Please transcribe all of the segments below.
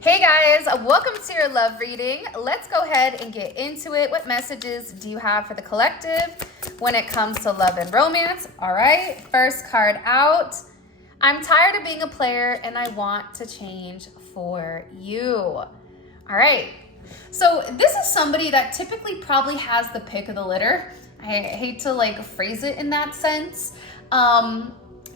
Hey guys, welcome to your love reading. Let's go ahead and get into it. What messages do you have for the collective when it comes to love and romance? All right, first card out. I'm tired of being a player and I want to change for you. All right, so this is somebody that typically probably has the pick of the litter. I hate to phrase it in that sense.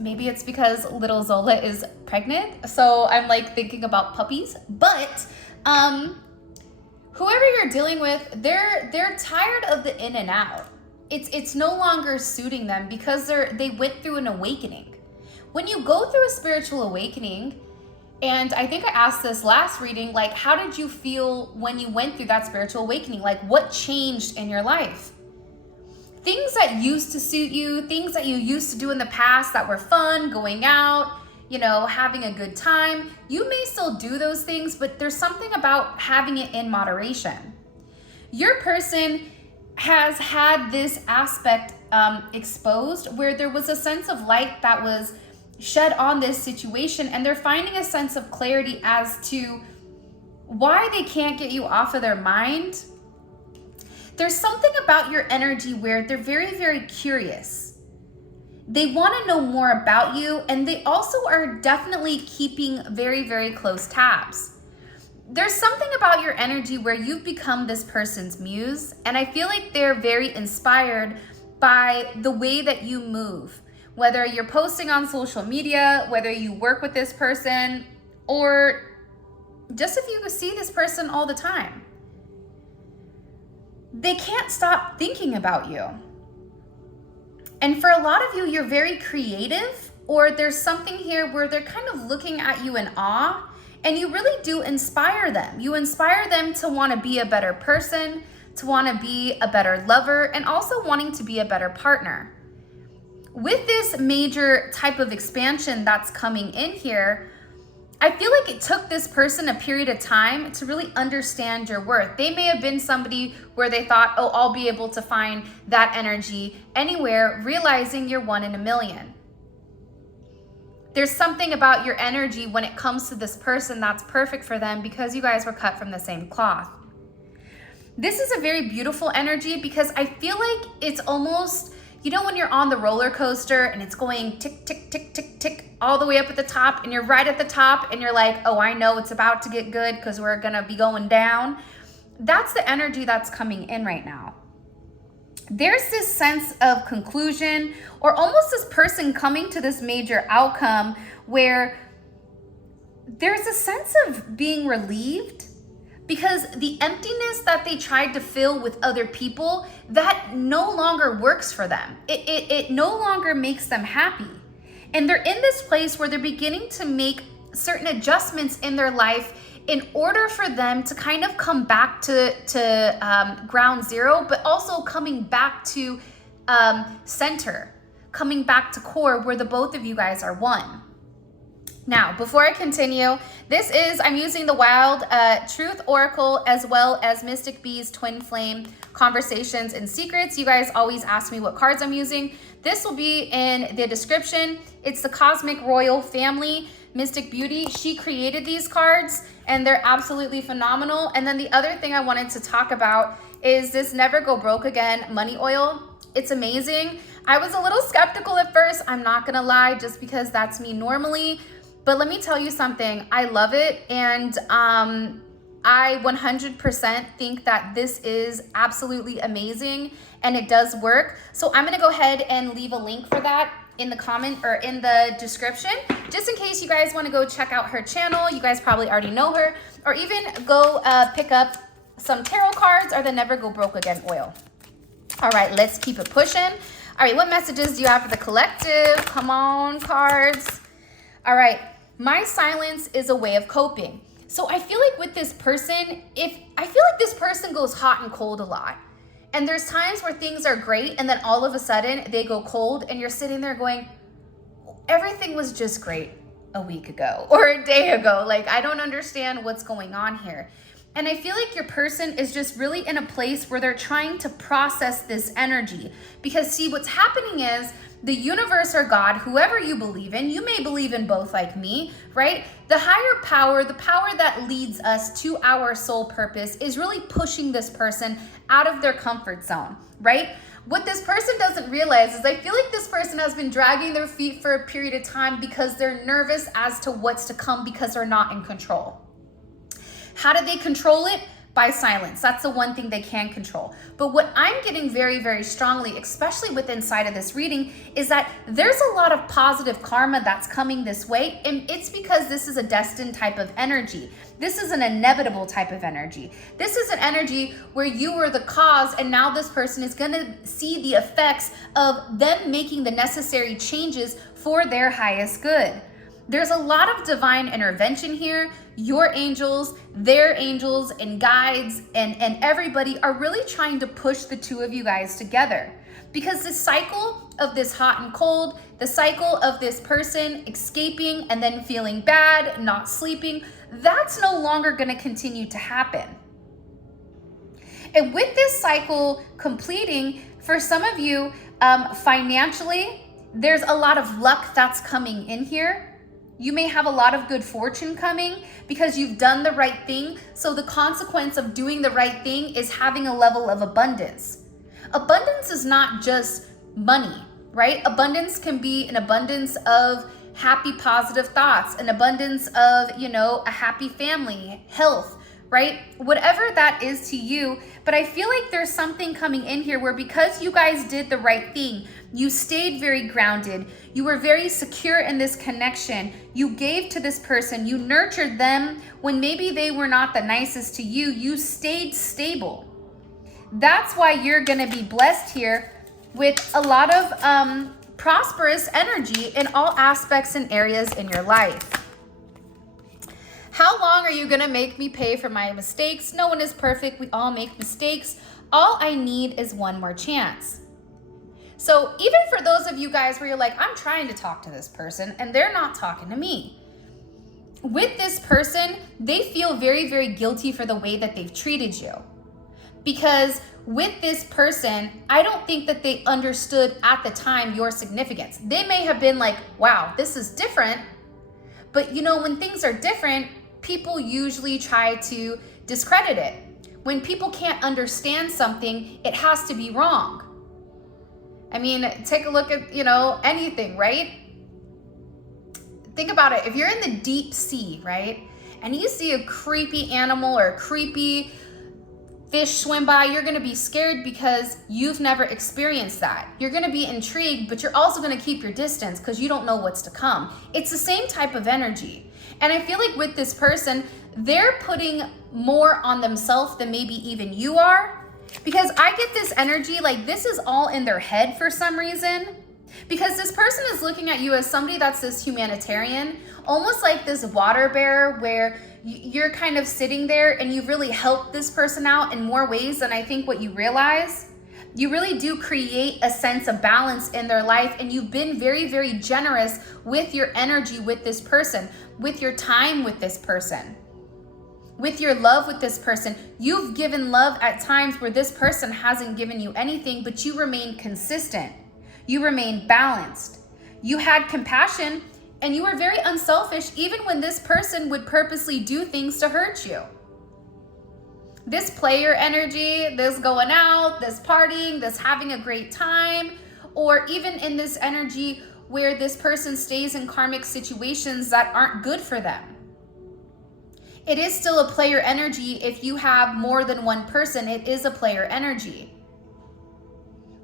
Maybe it's because little Zola is pregnant, so I'm thinking about puppies. But whoever you're dealing with, they're tired of the in and out. It's no longer suiting them because they went through an awakening. When you go through a spiritual awakening, and I think I asked this last reading, how did you feel when you went through that spiritual awakening? What changed in your life? Things that used to suit you, things that you used to do in the past that were fun, going out, having a good time. You may still do those things, but there's something about having it in moderation. Your person has had this aspect exposed where there was a sense of light that was shed on this situation, and they're finding a sense of clarity as to why they can't get you off of their mind. There's something about your energy where they're very, very curious. They want to know more about you, and they also are definitely keeping very, very close tabs. There's something about your energy where you've become this person's muse, and I feel like they're very inspired by the way that you move. Whether you're posting on social media, whether you work with this person, or just if you see this person all the time. They can't stop thinking about you. And for a lot of you, you're very creative, or there's something here where they're kind of looking at you in awe, and you really do inspire them. You inspire them to want to be a better person, to want to be a better lover, and also wanting to be a better partner. With this major type of expansion that's coming in here, I feel like it took this person a period of time to really understand your worth. They may have been somebody where they thought, oh, I'll be able to find that energy anywhere, realizing you're one in a million. There's something about your energy when it comes to this person that's perfect for them because you guys were cut from the same cloth. This is a very beautiful energy because I feel like it's almost, when you're on the roller coaster and it's going tick, tick, tick, tick, tick, all the way up at the top, and you're right at the top and you're like, oh, I know it's about to get good because we're going to be going down. That's the energy that's coming in right now. There's this sense of conclusion, or almost this person coming to this major outcome where there's a sense of being relieved, because the emptiness that they tried to fill with other people, that no longer works for them. It no longer makes them happy. And they're in this place where they're beginning to make certain adjustments in their life in order for them to kind of come back to ground zero, but also coming back to center, coming back to core where the both of you guys are one. Now, before I continue, I'm using the Wild Truth Oracle as well as Mystic Bee's Twin Flame Conversations and Secrets. You guys always ask me what cards I'm using. This will be in the description. It's the Cosmic Royal Family, Mystic Beauty. She created these cards and they're absolutely phenomenal. And then the other thing I wanted to talk about is this Never Go Broke Again money oil. It's amazing. I was a little skeptical at first, I'm not gonna lie, just because that's me normally. But let me tell you something, I love it, and I 100% think that this is absolutely amazing, and it does work. So I'm gonna go ahead and leave a link for that in the comment or in the description, just in case you guys wanna go check out her channel. You guys probably already know her, or even go pick up some tarot cards or the Never Go Broke Again oil. All right, let's keep it pushing. All right, what messages do you have for the collective? Come on, cards. All right. My silence is a way of coping. So I feel like with this person, this person goes hot and cold a lot. And there's times where things are great and then all of a sudden they go cold and you're sitting there going, everything was just great a week ago or a day ago. I don't understand what's going on here. And I feel like your person is just really in a place where they're trying to process this energy. Because see, what's happening is the universe or God, whoever you believe in, you may believe in both like me, right? The higher power, the power that leads us to our soul purpose is really pushing this person out of their comfort zone, right? What this person doesn't realize is I feel like this person has been dragging their feet for a period of time because they're nervous as to what's to come because they're not in control. How do they control it? By silence. That's the one thing they can control. But what I'm getting very, very strongly, especially with inside of this reading, is that there's a lot of positive karma that's coming this way. And it's because this is a destined type of energy. This is an inevitable type of energy. This is an energy where you were the cause and now this person is going to see the effects of them making the necessary changes for their highest good. There's a lot of divine intervention here. Your angels, their angels and guides and everybody are really trying to push the two of you guys together. Because the cycle of this hot and cold, the cycle of this person escaping and then feeling bad, not sleeping, that's no longer going to continue to happen. And with this cycle completing, for some of you, financially, there's a lot of luck that's coming in here. You may have a lot of good fortune coming because you've done the right thing. So the consequence of doing the right thing is having a level of abundance. Abundance is not just money, right? Abundance can be an abundance of happy, positive thoughts, an abundance of, a happy family, health, right? Whatever that is to you. But I feel like there's something coming in here where because you guys did the right thing, you stayed very grounded, you were very secure in this connection, you gave to this person, you nurtured them when maybe they were not the nicest to you, you stayed stable. That's why you're gonna be blessed here with a lot of prosperous energy in all aspects and areas in your life. How long are you gonna make me pay for my mistakes? No one is perfect, we all make mistakes. All I need is one more chance. So even for those of you guys where you're like, I'm trying to talk to this person and they're not talking to me. With this person, they feel very, very guilty for the way that they've treated you. Because with this person, I don't think that they understood at the time your significance. They may have been like, wow, this is different. But when things are different, people usually try to discredit it. When people can't understand something, it has to be wrong. I mean, take a look at, anything, right? Think about it. If you're in the deep sea, right? And you see a creepy animal or a creepy fish swim by, you're going to be scared because you've never experienced that. You're going to be intrigued, but you're also going to keep your distance because you don't know what's to come. It's the same type of energy. And I feel like with this person, they're putting more on themselves than maybe even you are. Because I get this energy like this is all in their head for some reason. Because this person is looking at you as somebody that's this humanitarian, almost like this water bearer where you're kind of sitting there and you've really helped this person out in more ways than I think what you realize. You really do create a sense of balance in their life, and you've been very, very generous with your energy with this person, with your time with this person, with your love with this person. You've given love at times where this person hasn't given you anything, but you remain consistent. You remain balanced. You had compassion and you were very unselfish even when this person would purposely do things to hurt you. This player energy, this going out, this partying, this having a great time, or even in this energy where this person stays in karmic situations that aren't good for them. It is still a player energy. If you have more than one person, it is a player energy.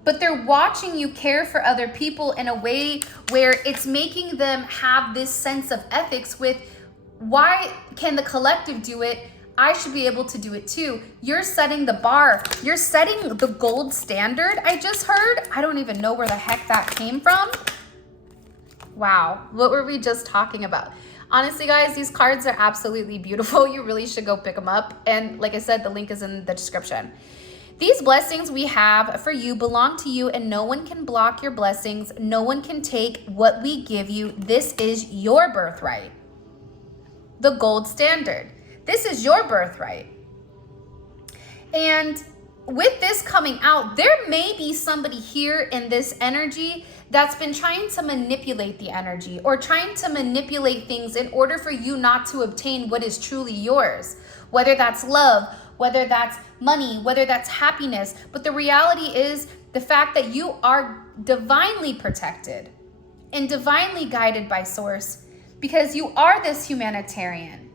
But they're watching you care for other people in a way where it's making them have this sense of ethics with, why can the collective do it? I should be able to do it too. You're setting the bar. You're setting the gold standard, I just heard. I don't even know where the heck that came from. Wow, what were we just talking about? Honestly, guys, these cards are absolutely beautiful. You really should go pick them up. And like I said, the link is in the description. These blessings we have for you belong to you, and no one can block your blessings. No one can take what we give you. This is your birthright. The gold standard. This is your birthright. And with this coming out, there may be somebody here in this energy that's been trying to manipulate the energy or trying to manipulate things in order for you not to obtain what is truly yours, whether that's love, whether that's money, whether that's happiness. But the reality is the fact that you are divinely protected and divinely guided by source, because you are this humanitarian.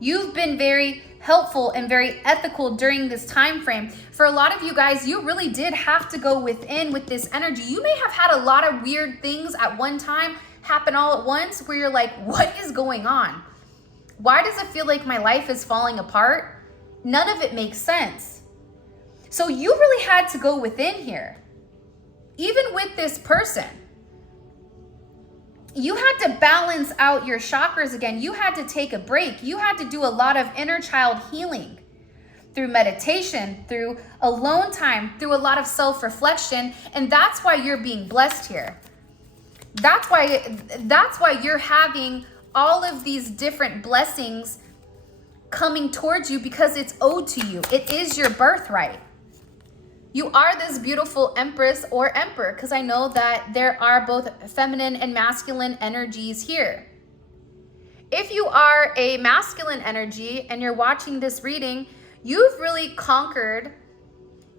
You've been very helpful and very ethical during this time frame. For a lot of you guys, you really did have to go within with this energy. You may have had a lot of weird things at one time happen all at once where you're like, what is going on? Why does it feel like my life is falling apart? None of it makes sense. So you really had to go within here. Even with this person, you had to balance out your chakras again. You had to take a break. You had to do a lot of inner child healing through meditation, through alone time, through a lot of self-reflection. And that's why you're being blessed here. That's why you're having all of these different blessings coming towards you, because it's owed to you. It is your birthright. You are this beautiful empress or emperor, because I know that there are both feminine and masculine energies here. If you are a masculine energy and you're watching this reading, you've really conquered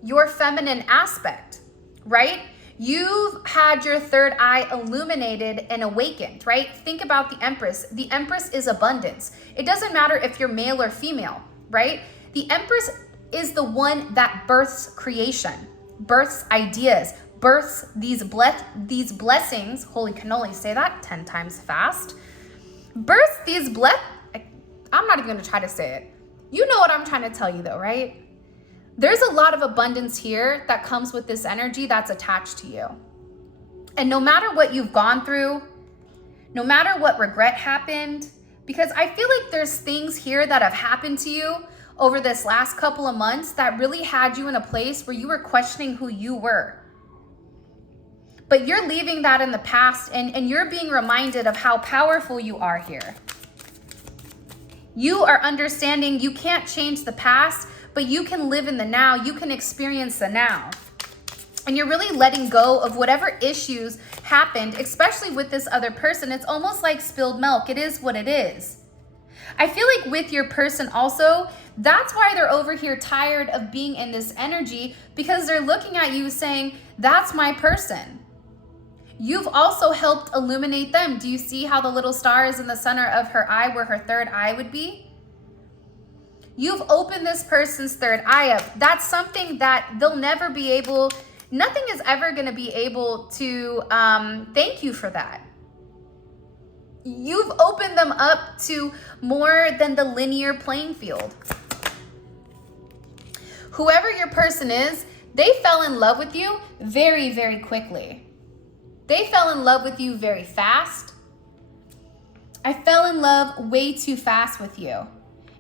your feminine aspect, right? You've had your third eye illuminated and awakened, right? Think about the Empress. The Empress is abundance. It doesn't matter if you're male or female, right? The Empress is the one that births creation, births ideas, births these blessings. Holy cannoli, say that 10 times fast. Births these I'm not even gonna try to say it. You know what I'm trying to tell you though, right? There's a lot of abundance here that comes with this energy that's attached to you. And no matter what you've gone through, no matter what regret happened, because I feel like there's things here that have happened to you over this last couple of months that really had you in a place where you were questioning who you were. But you're leaving that in the past, and you're being reminded of how powerful you are here. You are understanding you can't change the past, but you can live in the now. You can experience the now. And you're really letting go of whatever issues happened, especially with this other person. It's almost like spilled milk. It is what it is. I feel like with your person also, that's why they're over here tired of being in this energy, because they're looking at you saying, that's my person. You've also helped illuminate them. Do you see how the little star is in the center of her eye where her third eye would be? You've opened this person's third eye up. That's something that they'll never be able, nothing is ever going to be able to thank you for that. You've opened them up to more than the linear playing field. Whoever your person is, they fell in love with you very, very quickly. They fell in love with you very fast. I fell in love way too fast with you.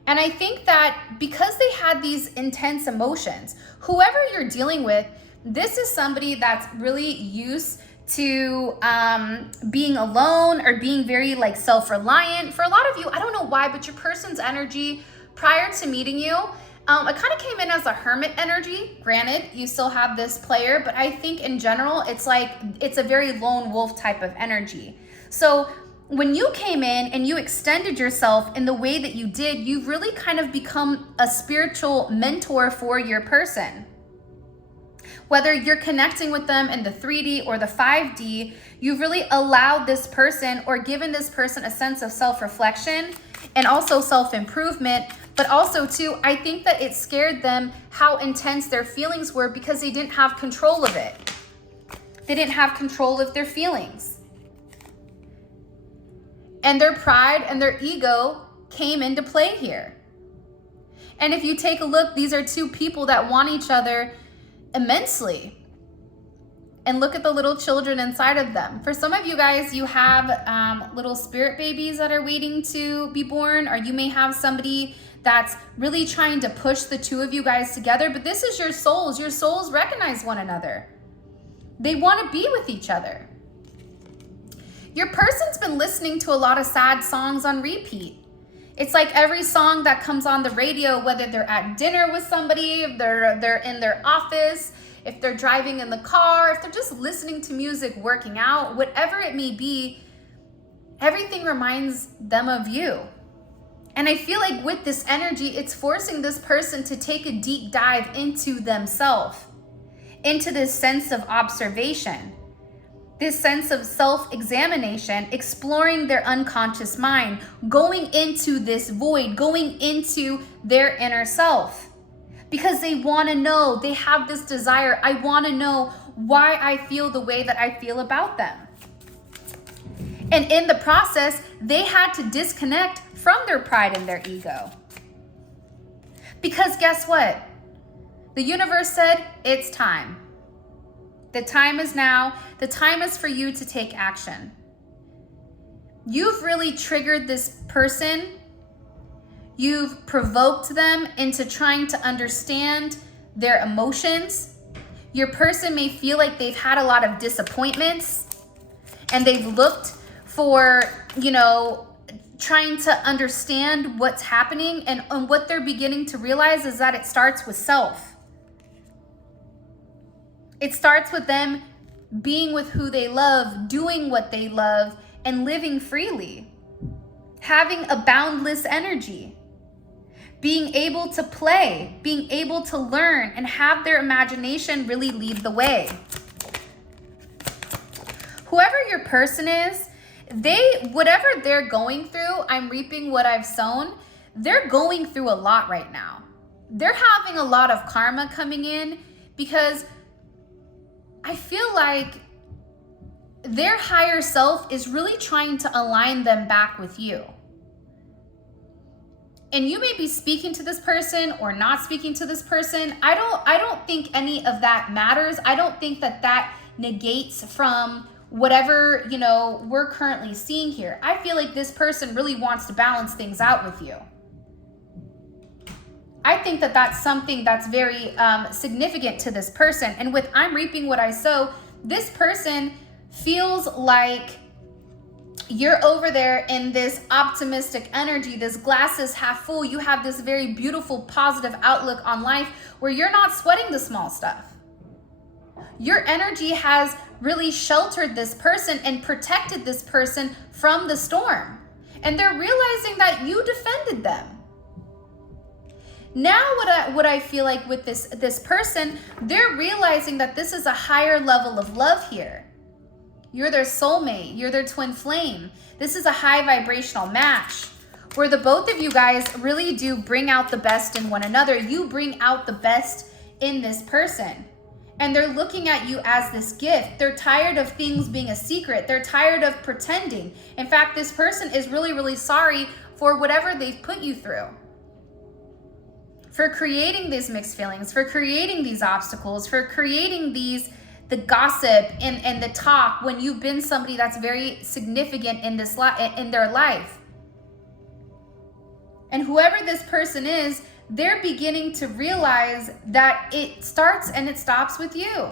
And I think that because they had these intense emotions, whoever you're dealing with, this is somebody that's really used to being alone or being very like self-reliant. For a lot of you, I don't know why, but your person's energy prior to meeting you, it kind of came in as a hermit energy. Granted, you still have this player, but I think in general, it's like, it's a very lone wolf type of energy. So when you came in and you extended yourself in the way that you did, you've really kind of become a spiritual mentor for your person. Whether you're connecting with them in the 3D or the 5D, you've really allowed this person or given this person a sense of self-reflection and also self-improvement. But also too, I think that it scared them how intense their feelings were because they didn't have control of it. They didn't have control of their feelings. And their pride and their ego came into play here. And if you take a look, these are two people that want each other immensely. And look at the little children inside of them. For some of you guys, you have little spirit babies that are waiting to be born, or you may have somebody that's really trying to push the two of you guys together. But this is your souls. Your souls recognize one another. They want to be with each other. Your person's been listening to a lot of sad songs on repeat. It's like every song that comes on the radio, whether they're at dinner with somebody, if they're in their office, if they're driving in the car, if they're just listening to music, working out, whatever it may be, everything reminds them of you. And I feel like with this energy, it's forcing this person to take a deep dive into themselves, into this sense of observation, this sense of self-examination, exploring their unconscious mind, going into this void, going into their inner self. Because they want to know, they have this desire, I want to know why I feel the way that I feel about them. And in the process, they had to disconnect from their pride and their ego. Because guess what? The universe said, it's time. The time is now. The time is for you to take action. You've really triggered this person. You've provoked them into trying to understand their emotions. Your person may feel like they've had a lot of disappointments and they've looked for, trying to understand what's happening, and what they're beginning to realize is that it starts with self. It starts with them being with who they love, doing what they love, and living freely. Having a boundless energy. Being able to play, being able to learn, and have their imagination really lead the way. Whoever your person is, whatever they're going through, I'm reaping what I've sown. They're going through a lot right now. They're having a lot of karma coming in because I feel like their higher self is really trying to align them back with you. And you may be speaking to this person or not speaking to this person. I don't think any of that matters. I don't think that negates from whatever, we're currently seeing here. I feel like this person really wants to balance things out with you. I think that that's something that's very significant to this person. And with I'm reaping what I sow, this person feels like you're over there in this optimistic energy, this glass is half full. You have this very beautiful, positive outlook on life where you're not sweating the small stuff. Your energy has really sheltered this person and protected this person from the storm. And they're realizing that you defended them. Now what I feel like with this person, they're realizing that this is a higher level of love here. You're their soulmate, you're their twin flame. This is a high vibrational match where the both of you guys really do bring out the best in one another. You bring out the best in this person. And they're looking at you as this gift. They're tired of things being a secret. They're tired of pretending. In fact, this person is really, really sorry for whatever they've put you through. For creating these mixed feelings, for creating these obstacles, for creating the gossip and the talk when you've been somebody that's very significant in their life. And whoever this person is, they're beginning to realize that it starts and it stops with you.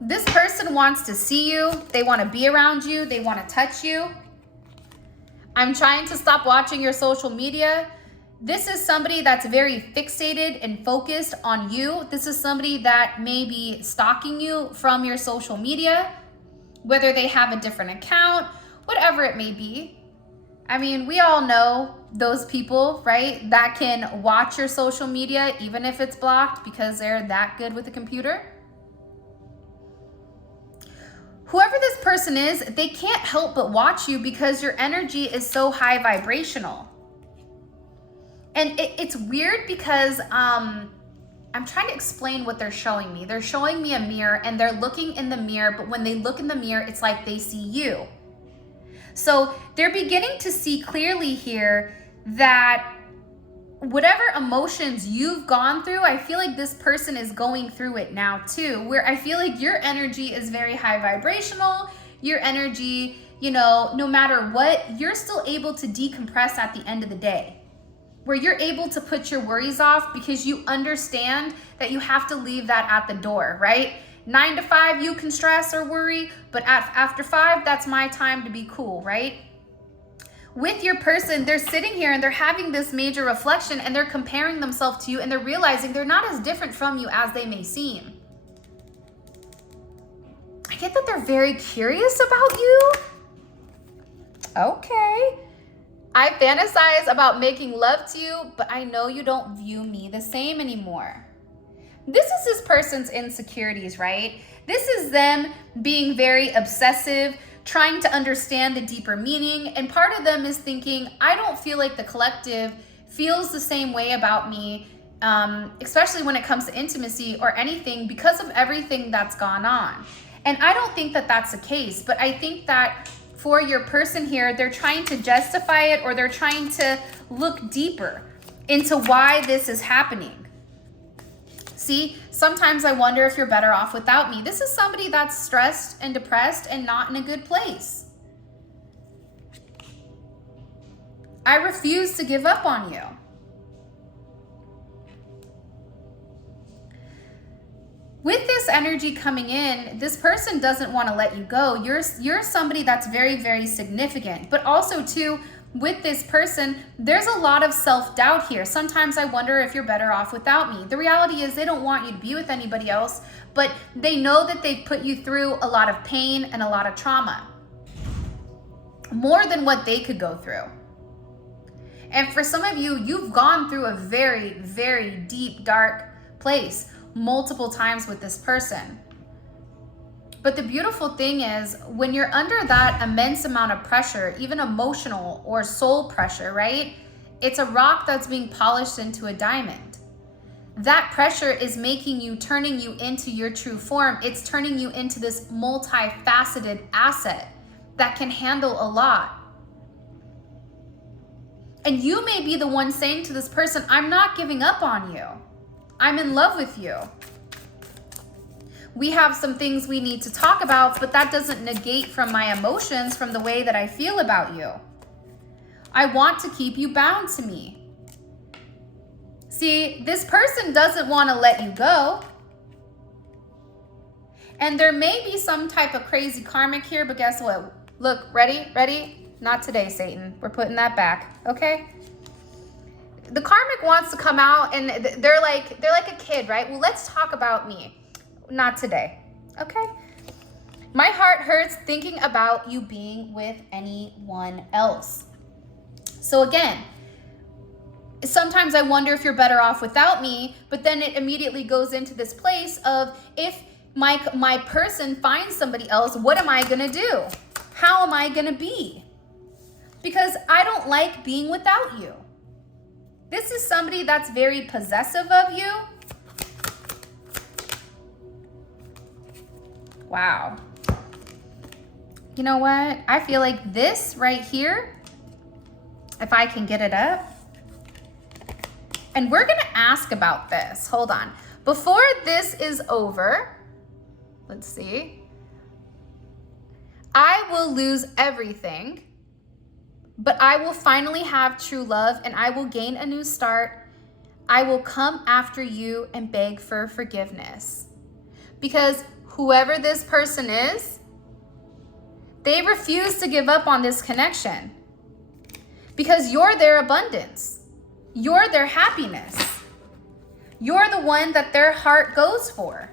This person wants to see you. They want to be around you. They want to touch you. I'm trying to stop watching your social media. This is somebody that's very fixated and focused on you. This is somebody that may be stalking you from your social media, whether they have a different account, whatever it may be. I mean, we all know those people, right, that can watch your social media even if it's blocked because they're that good with a computer. Whoever this person is, they can't help but watch you because your energy is so high vibrational. And it's weird because I'm trying to explain what they're showing me. They're showing me a mirror and they're looking in the mirror, but when they look in the mirror, it's like they see you. So they're beginning to see clearly here that whatever emotions you've gone through, I feel like this person is going through it now too, where I feel like your energy is very high vibrational. Your energy, no matter what, you're still able to decompress at the end of the day, where you're able to put your worries off because you understand that you have to leave that at the door, right? 9 to 5, you can stress or worry, but after 5, that's my time to be cool, right? With your person, they're sitting here and they're having this major reflection and they're comparing themselves to you and they're realizing they're not as different from you as they may seem. I get that they're very curious about you. Okay. I fantasize about making love to you, but I know you don't view me the same anymore. This is this person's insecurities, right? This is them being very obsessive, trying to understand the deeper meaning. And part of them is thinking, I don't feel like the collective feels the same way about me, especially when it comes to intimacy or anything, because of everything that's gone on. And I don't think that that's the case, but I think that for your person here, they're trying to justify it, or they're trying to look deeper into why this is happening. See, sometimes I wonder if you're better off without me. This is somebody that's stressed and depressed and not in a good place. I refuse to give up on you. With this energy coming in, this person doesn't want to let you go. You're somebody that's very, very significant. But also too, with this person, there's a lot of self-doubt here. Sometimes I wonder if you're better off without me. The reality is they don't want you to be with anybody else, but they know that they've put you through a lot of pain and a lot of trauma. More than what they could go through. And for some of you, you've gone through a very, very deep, dark place multiple times with this person. But the beautiful thing is, when you're under that immense amount of pressure, even emotional or soul pressure, right? It's a rock that's being polished into a diamond. That pressure is making you, turning you into your true form. It's turning you into this multifaceted asset that can handle a lot. And you may be the one saying to this person, I'm not giving up on you. I'm in love with you. We have some things we need to talk about, but that doesn't negate from my emotions, from the way that I feel about you. I want to keep you bound to me. See, this person doesn't want to let you go. And there may be some type of crazy karmic here, but guess what? Look, ready? Not today, Satan. We're putting that back, okay? The karmic wants to come out and they're like a kid, right? Well, let's talk about me. Not today, okay? My heart hurts thinking about you being with anyone else. So again, sometimes I wonder if you're better off without me, but then it immediately goes into this place of, if my person finds somebody else, what am I gonna do? How am I gonna be? Because I don't like being without you. This is somebody that's very possessive of you. Wow. You know what? I feel like this right here, if I can get it up, and we're gonna ask about this. Hold on. Before this is over, let's see. I will lose everything, but I will finally have true love and I will gain a new start. I will come after you and beg for forgiveness. Because whoever this person is, they refuse to give up on this connection. Because you're their abundance. You're their happiness. You're the one that their heart goes for.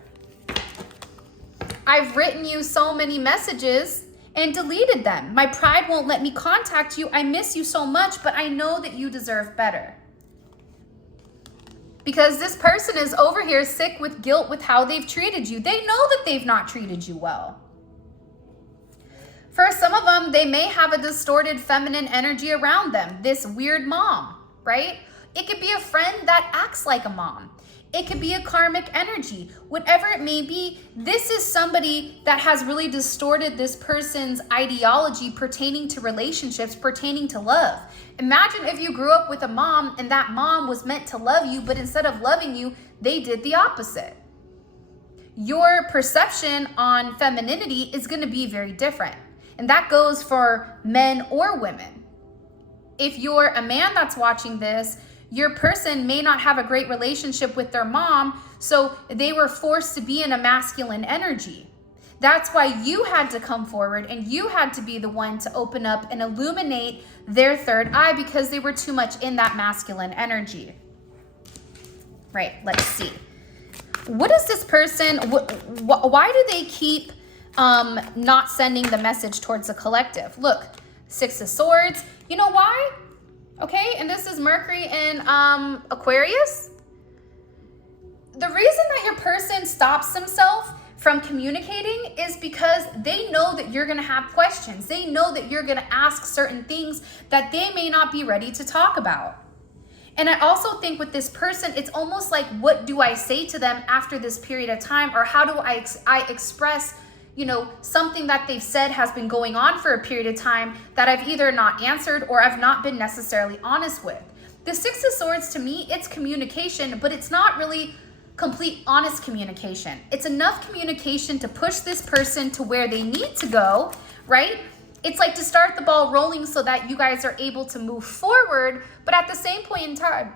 I've written you so many messages and deleted them. My pride won't let me contact you. I miss you so much, but I know that you deserve better. Because this person is over here sick with guilt with how they've treated you. They know that they've not treated you well. For some of them, they may have a distorted feminine energy around them. This weird mom, right? It could be a friend that acts like a mom. It could be a karmic energy. Whatever it may be, this is somebody that has really distorted this person's ideology pertaining to relationships, pertaining to love. Imagine if you grew up with a mom and that mom was meant to love you, but instead of loving you, they did the opposite. Your perception on femininity is going to be very different. And that goes for men or women. If you're a man that's watching this, your person may not have a great relationship with their mom, so they were forced to be in a masculine energy. That's why you had to come forward and you had to be the one to open up and illuminate their third eye because they were too much in that masculine energy. Right, let's see. What is this person, why do they keep not sending the message towards the collective? Look, Six of Swords. You know why? Okay, and this is Mercury in Aquarius. The reason that your person stops themselves from communicating is because they know that you're going to have questions. They know that you're going to ask certain things that they may not be ready to talk about. And I also think with this person, it's almost like, what do I say to them after this period of time? Or how do I express, you know, something that they've said has been going on for a period of time that I've either not answered or I've not been necessarily honest with. The Six of Swords, to me, it's communication, but it's not really complete honest communication. It's enough communication to push this person to where they need to go, right? It's like to start the ball rolling so that you guys are able to move forward, but at the same point in time,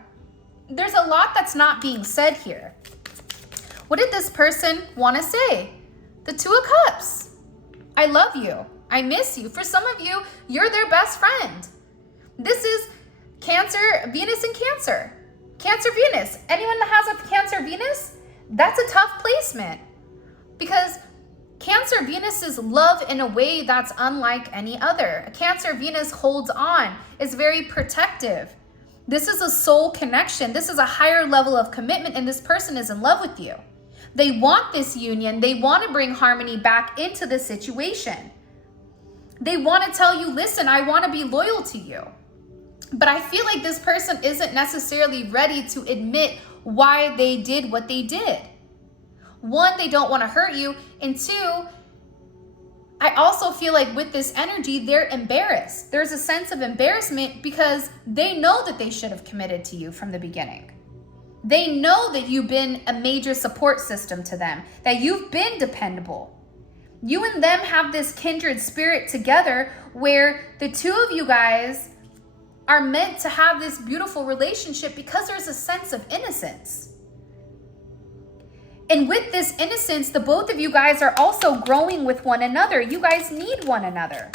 there's a lot that's not being said here. What did this person want to say? The Two of Cups. I love you. I miss you. For some of you, you're their best friend. This is Cancer, Venus and Cancer. Cancer, Venus. Anyone that has a Cancer, Venus, that's a tough placement because Cancer, Venus is love in a way that's unlike any other. A Cancer, Venus holds on, is very protective. This is a soul connection. This is a higher level of commitment, and this person is in love with you. They want this union. They want to bring harmony back into the situation. They want to tell you, listen, I want to be loyal to you. But I feel like this person isn't necessarily ready to admit why they did what they did. One, they don't want to hurt you. And two, I also feel like with this energy, they're embarrassed. There's a sense of embarrassment because they know that they should have committed to you from the beginning. They know that you've been a major support system to them, that you've been dependable. You and them have this kindred spirit together where the two of you guys are meant to have this beautiful relationship because there's a sense of innocence. And with this innocence, the both of you guys are also growing with one another. You guys need one another.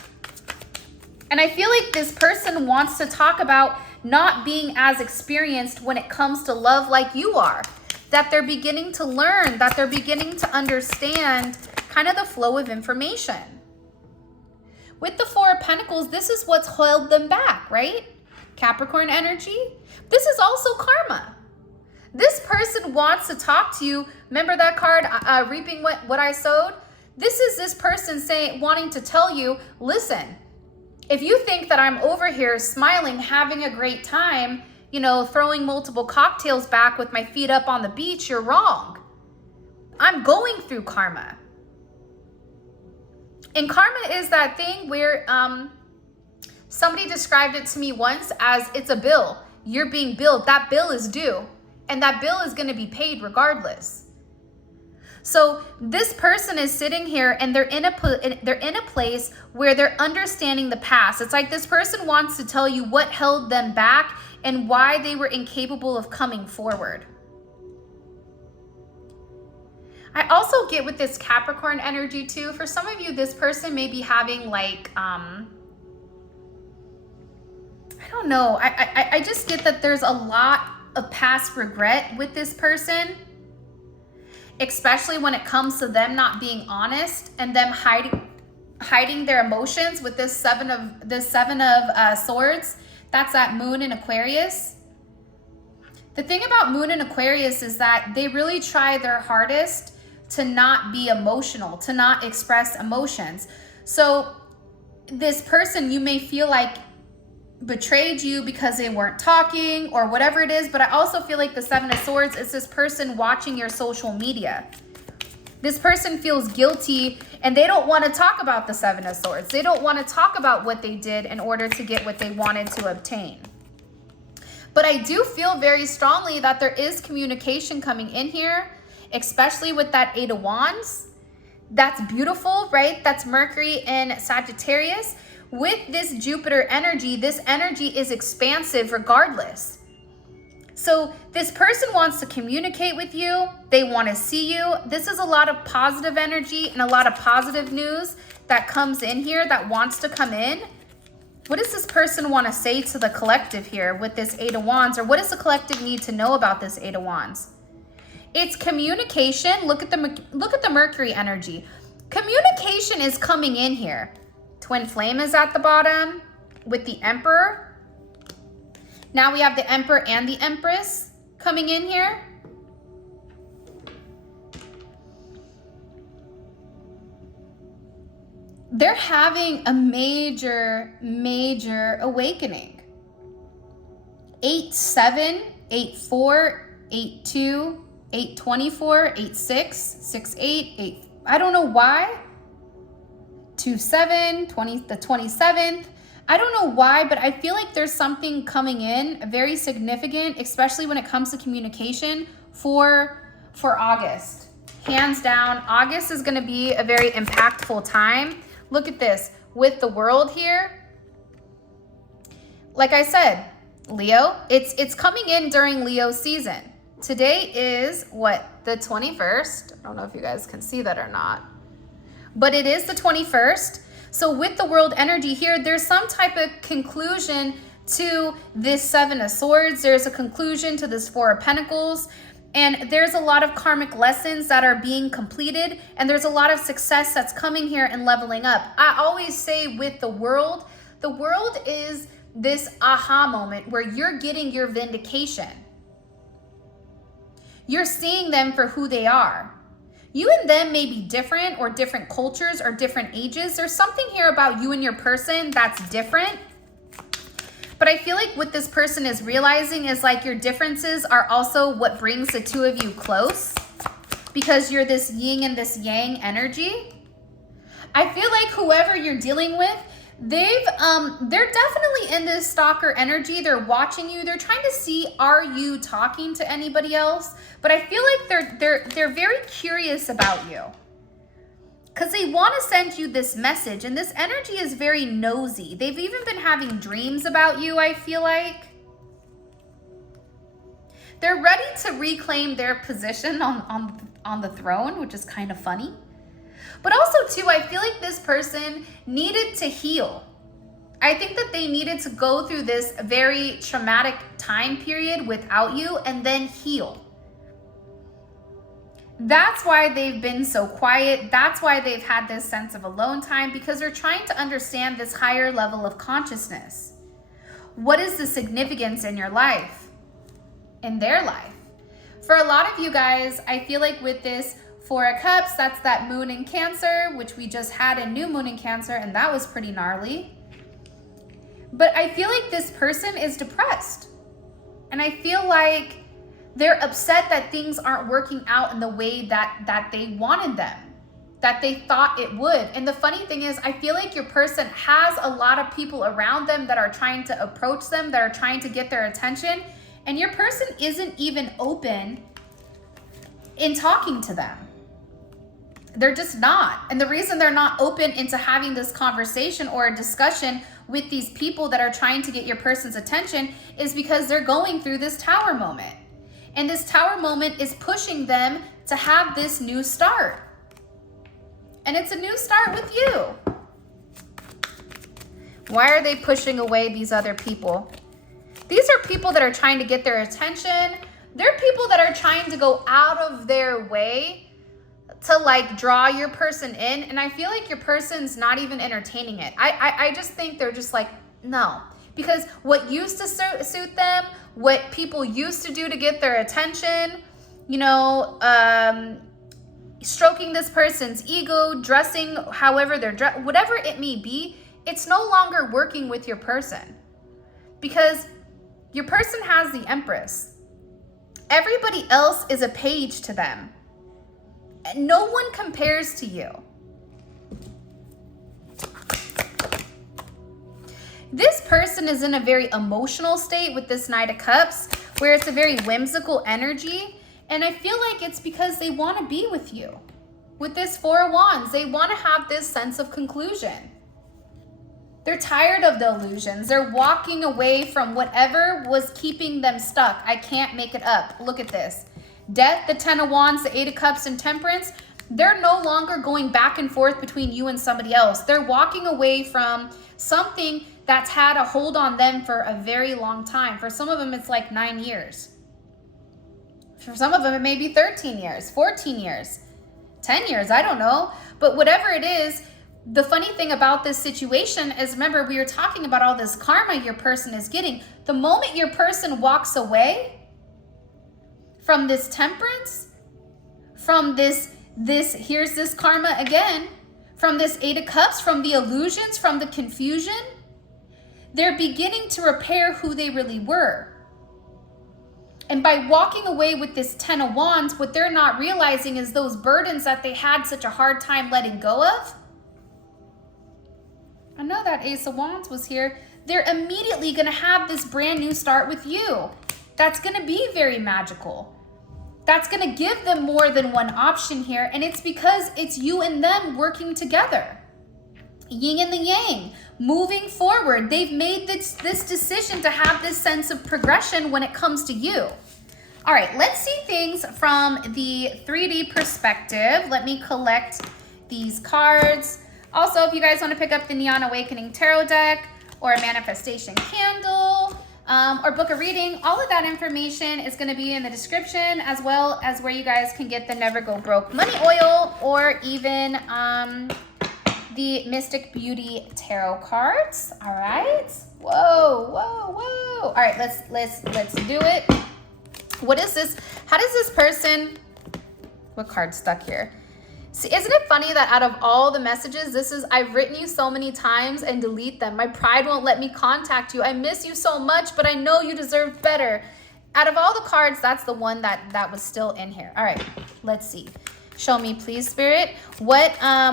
And I feel like this person wants to talk about not being as experienced when it comes to love like you are. That they're beginning to learn, that they're beginning to understand kind of the flow of information. With the Four of Pentacles, this is what's held them back, right? Capricorn energy. This is also karma. This person wants to talk to you. Remember that card, reaping what I sowed? This is this person wanting to tell you, listen, if you think that I'm over here smiling, having a great time, you know, throwing multiple cocktails back with my feet up on the beach, you're wrong. I'm going through karma. And karma is that thing where somebody described it to me once as it's a bill. You're being billed. That bill is due. And that bill is going to be paid regardless. So this person is sitting here and they're in a place where they're understanding the past. It's like this person wants to tell you what held them back and why they were incapable of coming forward. I also get with this Capricorn energy too. For some of you, this person may be having like, I don't know. I just get that there's a lot of past regret with this person, especially when it comes to them not being honest and them hiding their emotions with this seven of swords. That's that moon in Aquarius. The thing about moon in Aquarius is that they really try their hardest to not be emotional, to not express emotions. So this person, you may feel like betrayed you because they weren't talking or whatever it is, but I also feel like the Seven of Swords is this person watching your social media. This person feels guilty and they don't want to talk about the Seven of Swords. They don't want to talk about what they did in order to get what they wanted to obtain. But I do feel very strongly that there is communication coming in here, especially with that Eight of Wands. That's beautiful, right? That's Mercury in Sagittarius. With this Jupiter energy, this energy is expansive regardless. So this person wants to communicate with you. They want to see you. This is a lot of positive energy and a lot of positive news that comes in here that wants to come in. What does this person want to say to the collective here with this Eight of Wands? Or what does the collective need to know about this Eight of Wands? It's communication. Look at the Mercury energy. Communication is coming in here. Twin flame is at the bottom with the Emperor. Now we have the Emperor and the Empress coming in here. They're having a major awakening. 8-7, 8-4, 8-2, 8-24, 8-6, 6-8, 8. I don't know why. 2-7, the 27th. I don't know why, but I feel like there's something coming in very significant, especially when it comes to communication for August. Hands down, August is going to be a very impactful time. Look at this with the World here. Like I said, Leo, it's coming in during Leo season. Today is what, the 21st? I don't know if you guys can see that or not, but it is the 21st. So with the World energy here, there's some type of conclusion to this Seven of Swords. There's a conclusion to this Four of Pentacles. And there's a lot of karmic lessons that are being completed. And there's a lot of success that's coming here and leveling up. I always say with the World is this aha moment where you're getting your vindication. You're seeing them for who they are. You and them may be different, or different cultures or different ages. There's something here about you and your person that's different. But I feel like what this person is realizing is like your differences are also what brings the two of you close, because you're this yin and this yang energy. I feel like whoever you're dealing with, they're definitely in this stalker energy. They're watching you. They're trying to see, are you talking to anybody else? But I feel like they're very curious about you, because they want to send you this message, and this energy is very nosy. They've even been having dreams about you, I feel like. They're ready to reclaim their position on the throne, which is kind of funny. But also, too, I feel like this person needed to heal. I think that they needed to go through this very traumatic time period without you and then heal. That's why they've been so quiet. That's why they've had this sense of alone time, because they're trying to understand this higher level of consciousness. What is the significance in your life, in their life? For a lot of you guys, I feel like with this Four of Cups, that's that moon in Cancer, which we just had a new moon in Cancer, and that was pretty gnarly. But I feel like this person is depressed. And I feel like they're upset that things aren't working out in the way that they wanted them, that they thought it would. And the funny thing is, I feel like your person has a lot of people around them that are trying to approach them, that are trying to get their attention. And your person isn't even open in talking to them. They're just not. And the reason they're not open into having this conversation or a discussion with these people that are trying to get your person's attention is because they're going through this Tower moment. And this Tower moment is pushing them to have this new start. And it's a new start with you. Why are they pushing away these other people? These are people that are trying to get their attention. They're people that are trying to go out of their way to like draw your person in. And I feel like your person's not even entertaining it. I just think they're just like, no. Because what used to suit them, what people used to do to get their attention, you know, stroking this person's ego, dressing however they're dressed, whatever it may be, it's no longer working with your person. Because your person has the Empress. Everybody else is a page to them. No one compares to you. This person is in a very emotional state with this Knight of Cups, where it's a very whimsical energy. And I feel like it's because they want to be with you. With this Four of Wands, they want to have this sense of conclusion. They're tired of the illusions. They're walking away from whatever was keeping them stuck. I can't make it up. Look at this. Death, the 10 of Wands, the 8 of Cups, and Temperance. They're no longer going back and forth between you and somebody else. They're walking away from something that's had a hold on them for a very long time. For some of them, it's like 9 years. For some of them, it may be 13 years, 14 years, 10 years, I don't know. But whatever it is, the funny thing about this situation is, remember, we were talking about all this karma your person is getting. The moment your person walks away from this Temperance, from here's this karma again, from this 8 of Cups, from the illusions, from the confusion, they're beginning to repair who they really were. And by walking away with this 10 of Wands, what they're not realizing is those burdens that they had such a hard time letting go of. I know that Ace of Wands was here. They're immediately going to have this brand new start with you. That's going to be very magical. That's going to give them more than one option here. And it's because it's you and them working together. Yin and the yang, moving forward. They've made this decision to have this sense of progression when it comes to you. All right, let's see things from the 3D perspective. Let me collect these cards. Also, if you guys want to pick up the Neon Awakening Tarot deck or a Manifestation Candle, or book a reading, all of that information is going to be in the description, as well as where you guys can get the Never Go Broke Money Oil, or even the Mystic Beauty Tarot cards. All right. Whoa, whoa, whoa. All right, let's do it. What is this? How does this person? What card stuck here? See, isn't it funny that out of all the messages, I've written you so many times and delete them. My pride won't let me contact you. I miss you so much, but I know you deserve better. Out of all the cards, that's the one that was still in here. All right, let's see. Show me, please, Spirit. How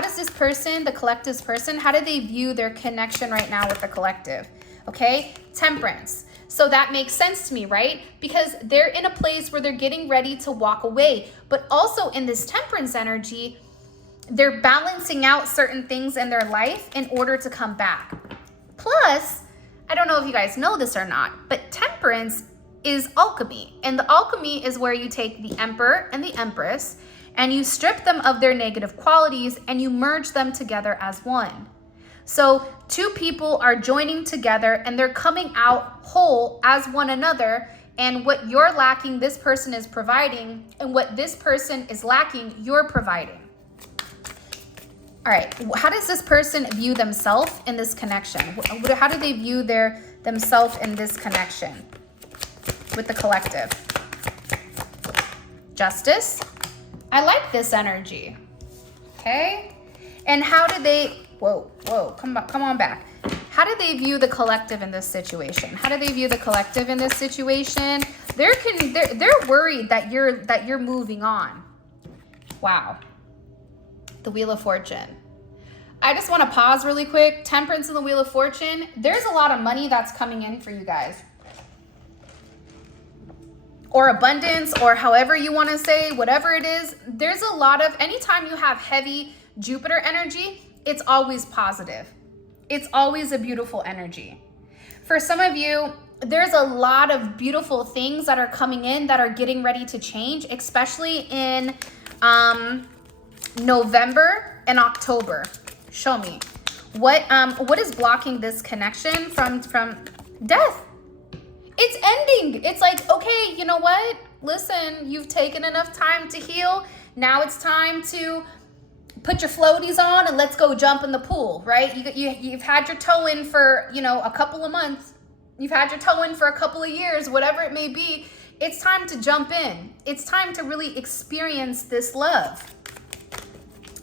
does this person, the collective's person, how do they view their connection right now with the collective? Okay, Temperance. So that makes sense to me, right? Because they're in a place where they're getting ready to walk away. But also in this Temperance energy, they're balancing out certain things in their life in order to come back. Plus, I don't know if you guys know this or not, but Temperance is alchemy. And the alchemy is where you take the Emperor and the Empress and you strip them of their negative qualities and you merge them together as one. So two people are joining together and they're coming out whole as one another, and what you're lacking, this person is providing, and what this person is lacking, you're providing. All right, how does this person view themselves in this connection? How do they view themselves in this connection with the collective? Justice. I like this energy. Okay. And how do they, whoa, come on back. How do they view the collective in this situation? How do they view the collective in this situation? They're worried that you're moving on. Wow. The Wheel of Fortune. I just want to pause really quick. Temperance and the Wheel of Fortune. There's a lot of money that's coming in for you guys. Or abundance, or however you want to say, whatever it is. There's a lot of, anytime you have heavy Jupiter energy, it's always positive. It's always a beautiful energy. For some of you, there's a lot of beautiful things that are coming in that are getting ready to change, especially in November and October. Show me. What is blocking this connection from death? It's ending. It's like, okay, you know what? Listen, you've taken enough time to heal. Now it's time to put your floaties on and let's go jump in the pool, right? You've had your toe in for, a couple of months. You've had your toe in for a couple of years, whatever it may be. It's time to jump in. It's time to really experience this love.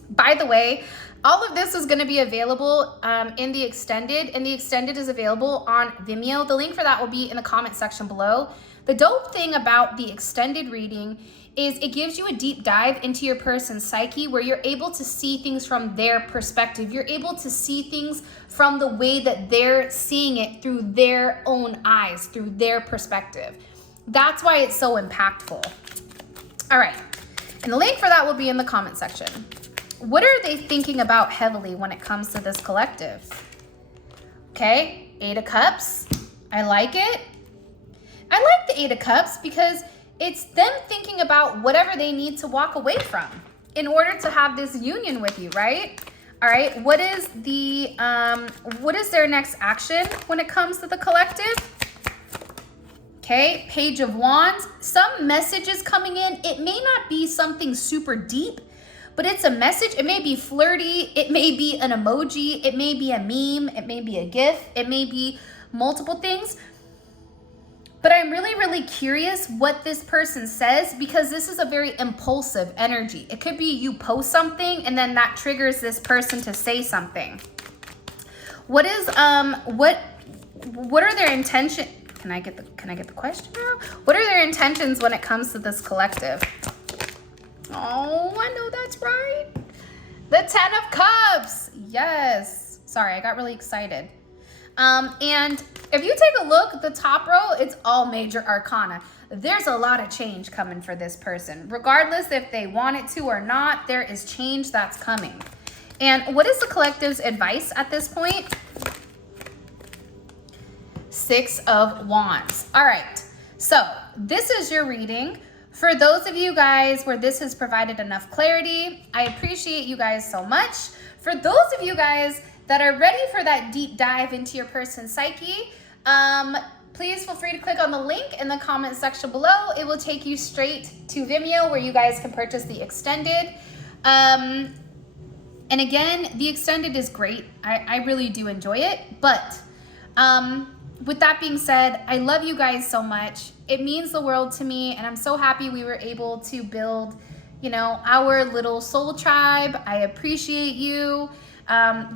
By the way, all of this is going to be available in the extended, and the extended is available on Vimeo. The link for that will be in the comment section below. The dope thing about the extended reading is it gives you a deep dive into your person's psyche, where you're able to see things from their perspective. You're able to see things from the way that they're seeing it through their own eyes, through their perspective. That's why it's so impactful. All right, and the link for that will be in the comment section. What are they thinking about heavily when it comes to this collective? Okay, 8 of Cups. I like it. I like the 8 of Cups because it's them thinking about whatever they need to walk away from in order to have this union with you, right? All right, what is their next action when it comes to the collective? Okay, Page of Wands. Some messages coming in. It may not be something super deep, but it's a message. It may be flirty. It may be an emoji. It may be a meme. It may be a GIF. It may be multiple things. But I'm really, really curious what this person says because this is a very impulsive energy. It could be you post something and then that triggers this person to say something. What is what are their intentions? Can I get the question now? What are their intentions when it comes to this collective? Oh, I know that's right. The 10 of Cups. Yes. Sorry, I got really excited. And if you take a look at the top row, it's all major arcana. There's a lot of change coming for this person. Regardless if they want it to or not, there is change that's coming. And what is the collective's advice at this point? 6 of Wands. All right. So this is your reading. For those of you guys where this has provided enough clarity, I appreciate you guys so much. For those of you guys that are ready for that deep dive into your person's psyche, please feel free to click on the link in the comment section below. It will take you straight to Vimeo where you guys can purchase the extended. And again, the extended is great. I really do enjoy it. But with that being said, I love you guys so much. It means the world to me, and I'm so happy we were able to build, you know, our little soul tribe. I appreciate you.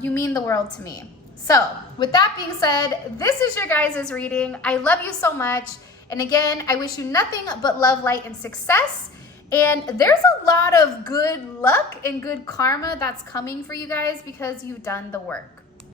You mean the world to me. So with that being said, this is your guys' reading. I love you so much. And again, I wish you nothing but love, light, and success. And there's a lot of good luck and good karma that's coming for you guys because you've done the work.